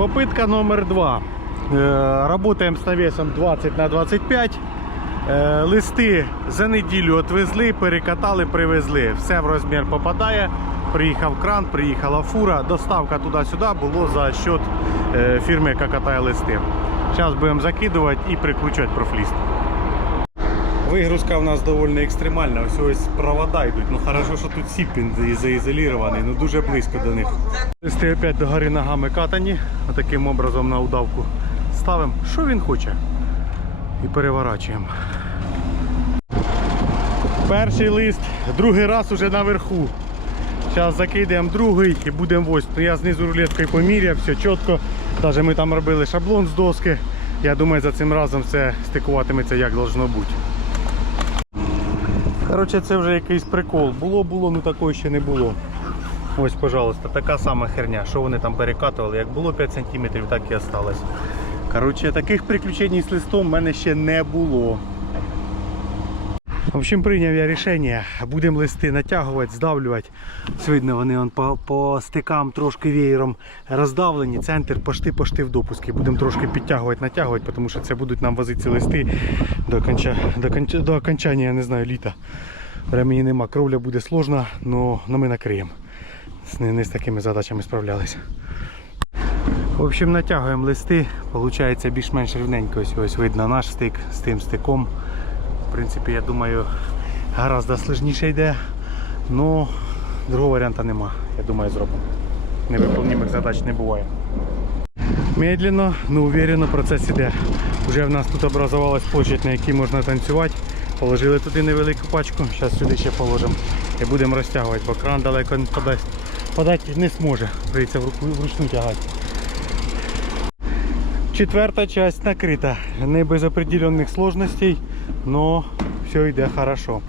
Попытка номер два. Э, Работаем с навесом 20 на 25. Е, Листи за неділю отвезли, перекатали, привезли. Все в розмір попадає. Приїхав кран, приїхала фура. Доставка туди-сюди було за счет е, фірми, яка катає листи. Зараз будемо закидувати і прикручувати профліст. Вигрузка у нас доволі екстремальна. Ось ось провода йдуть. Ну хорошо, що тут сіпін заізолірований, ну дуже близько до них. Листи опять до гори ногами катані. Таким образом на удавку ставимо. Що він хоче? І переворачуємо. Перший лист, другий раз уже наверху. Зараз закидаємо другий і будемо ось. Ну, я знизу рулеткою поміряв, все чітко. Навіть ми там робили шаблон з доски. Я думаю, за цим разом все стикуватиметься як должно бути. Коротше, це вже якийсь прикол. Було, було, ну такого ще не було. Ось, пожалуйста, така сама херня. Що вони там перекатували? Як було 5 см, так і осталось. Коротше, таких приключень з листом в мене ще не було. В общем, прийняв я рішення. Будемо листи натягувати, здавлювати. Видно, вони он по, по стикам трошки веєром роздавлені. Центр пошти-пошти в допуски. Будемо трошки підтягувати, натягувати, тому що це будуть нам возити листи до, конча, до, конча, до окончання, я не знаю, літа. Времени нема. Кровля буде сложна, але ми накриємо. Не, не з такими задачами справлялися. В общем, натягуємо листи, виходить більш-менш рівненько. Ось, ось видно наш стик з тим стиком. В принципі, я думаю, гораздо сложніше йде. Ну, другого варіанту нема. Я думаю, зробимо. Невиповнімих задач не буває. Медленно, но уверенно процес іде. Уже в нас тут образувалась площадь, на якій можна танцювати. Положили туди невелику пачку, зараз сюди ще положимо і будемо розтягувати, бо кран далеко не подасть. Подати не зможе, прийдеться вручну тягати. Четверта часть накрита. Не без определенных сложностей, но все йде хорошо.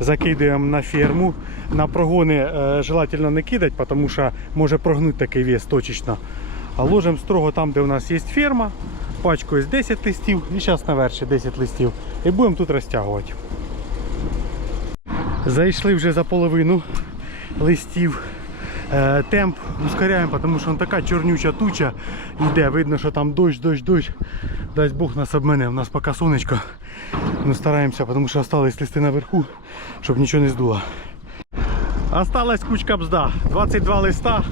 Закидуємо на ферму. На прогони е, желательно не кидати, тому що може прогнути такий вес точечно. А ложимо строго там, де у нас є ферма. Пачкою з 10 листів і зараз наверх ще 10 листів. І будемо тут розтягувати. Зайшли вже за половину листів. Е, Темп ускоряємо, тому що така чорнюча туча йде. Видно, що там дощ, дощ, дощ. Дасть Бог нас обмене. У нас поки сонечко. Ну, стараємося, тому що остались листи наверху, щоб нічого не здуло. Осталась кучка бзда. 22 листа.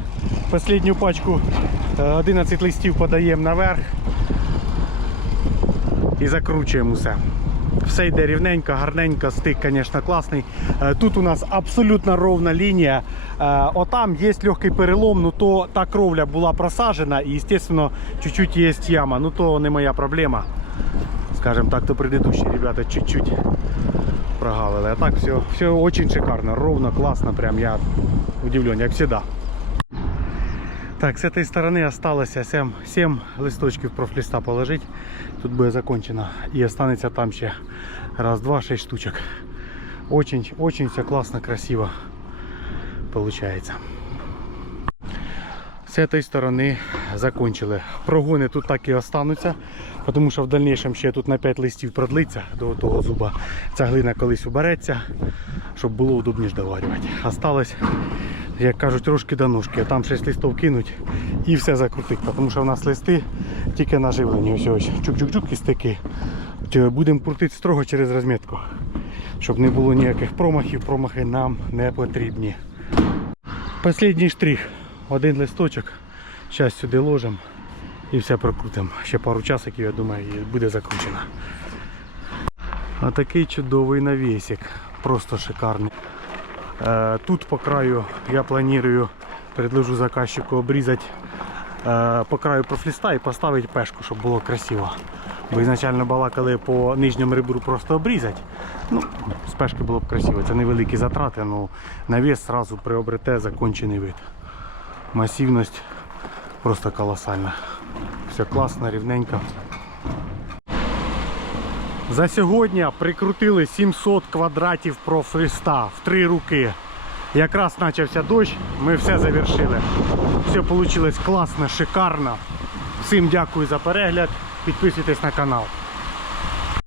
Последню пачку е, 11 листів подаємо наверх і закручуємо усе. Все йде рівненько, гарненько, стик, звісно, класний. Е, Тут у нас абсолютно ровна лінія. Е, Отам є легкий перелом, ну то та кровля була просажена і, звісно, чуть-чуть є яма. Ну то не моя проблема Скажем так, то предыдущие ребята чуть-чуть прогавили. А так все, все очень шикарно, ровно, классно, прям я удивлен, як всегда. Так, с этой стороны осталось 7, 7 листочків профлиста положить. Тут буде закончено. І останеться там ще раз, два, шесть штучок. Очень, очень все классно, красиво получается. С этой сторони закончили. Прогони тут так і остануться, тому що в дальнішому ще тут на 5 листів продлиться до того зуба. Ця глина колись убереться, щоб було удобніше доварювати. Осталось, як кажуть, трошки до ножки. Там 6 листів кинуть і все закрутить, тому що в нас листи тільки наживлені. Ось ось чук-чук-чук і стики. Будемо крутити строго через розмітку, щоб не було ніяких промахів. Промахи нам не потрібні. Последній штрих. Один листочок. Зараз сюди ложимо і все прокрутимо. Ще пару часиків, я думаю, і буде закручено. А такий чудовий навісик. Просто шикарний. Е, Тут по краю я планую, предложу заказчику обрізати е, по краю профліста і поставити пешку, щоб було красиво. Бо ізначально балакали по нижньому ребру просто обрізати. Ну, з пешки було б красиво. Це невеликі затрати, але навіс одразу приобрете закончений вид. Масивність просто колосально. Все класно, рівненько. За сьогодні прикрутили 700 квадратів профліста в три руки. Якраз почався дощ, ми все завершили. Все вийшло класно, шикарно. Всім дякую за перегляд. Підписуйтесь на канал.